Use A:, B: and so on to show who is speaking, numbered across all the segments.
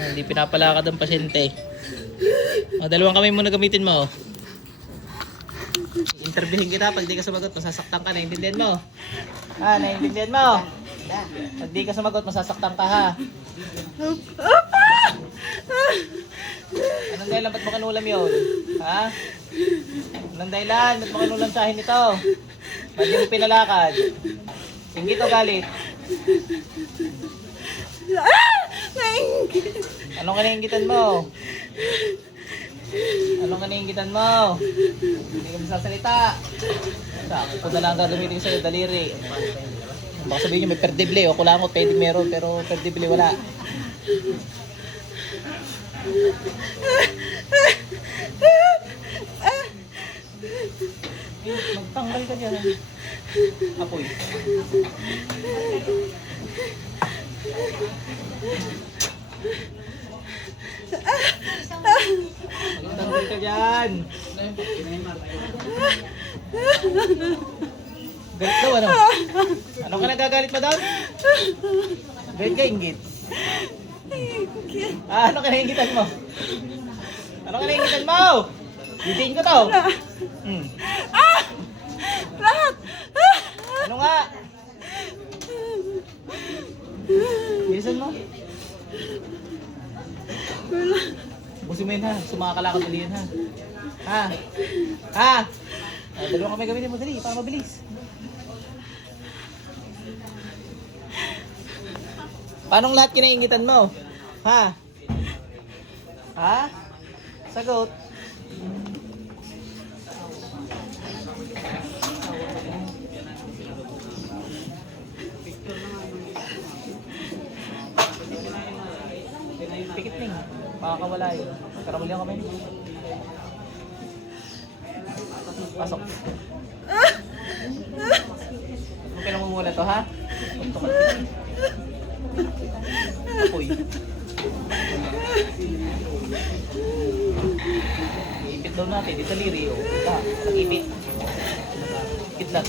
A: Ah, Hindi pinapalakad ang pasyente. O, dalawang kamay muna gamitin mo. Interviewin kita pag di ka sumagot, masasaktan ka. Naintindihan mo? Ha, naintindihan mo? Pag di ka sumagot, masasaktan ka ha. Anong dahilan? Ba't mo kanulam yun? Ha? Anong dahilan? Ba't mo kanulam sa akin ito? Ba't di mo pinalakad? Ingit o galit? Anong kanaingitan mo? Anong kanaingitan mo? Hindi ka masasalita. Sa kung na lang gagamitin ko sa'yo, daliri. Baka sabihin nyo may perdible o kulangot, pwede meron, pero perdible wala. Magtanggal ka dyan. Apoy. Dyan. Galit daw ano? Ano ka nagagalit pa daw? Galit ka inggit? Ah, ano ka naingitan mo? Ano ka naingitan mo? Bibiin ko to. Hmm.
B: Lahat!
A: Ano nga? Bilisan mo. Mo yun ha. Sumakalakad ulit yun ha. Ha? Ha? Ay, dalawang kamay gamitin mo dali para mabilis. Paano lahat kinaingitan mo? Ha? Ha? Sagot. Makakawala yun. Karamuli ang kamay niyo. Pasok. Ano pinamumula to ha? Ito ka Apoy. Iipit daw natin. Di daliri o. Ika. Nag-ipit. Kitlat.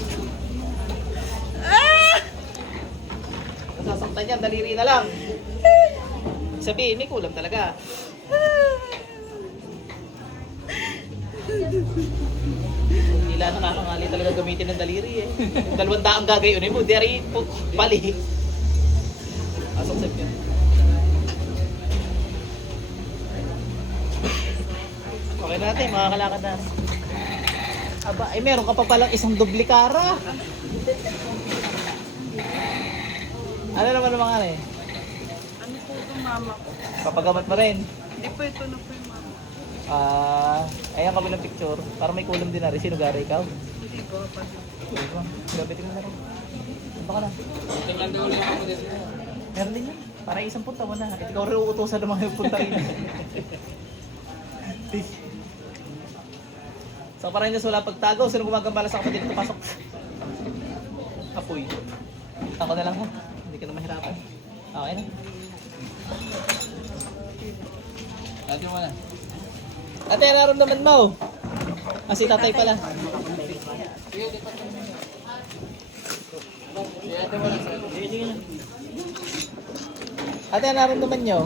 A: Nasasaktan yan. Daliri na lang. Sabihin, may kulam talaga. Lang nakakangali talaga gamitin ng daliri eh. Dalawang daang gagayunin mo, dari po, bali. Asok sa yan. Okay na natin, makakalakad na. Aba, ay meron ka pa palang isang duplikara. Ano naman ang mga ano eh?
B: Mama ko?
A: Papagamat mo rin.
B: Hindi po ito na po yung mama.
A: Ah, ayan kami ng picture. Para may kulam din na rin. Sino gari ikaw?
B: Hindi po pa.
A: Gabitin mo na rin. Punta ka na. Meron din yan. Para isang punta mo na. At ikaw rin uutusan ng mga punta rin. so para nyo wala pagtago, sino gumagambala sa kapatid ko pasok? Apoy. Ako na lang ha. Hindi ka na mahirapan. Okay na. Ate mo na. Ate, naramdaman mo? Kasi tatay pala. Ate, naramdaman nyo?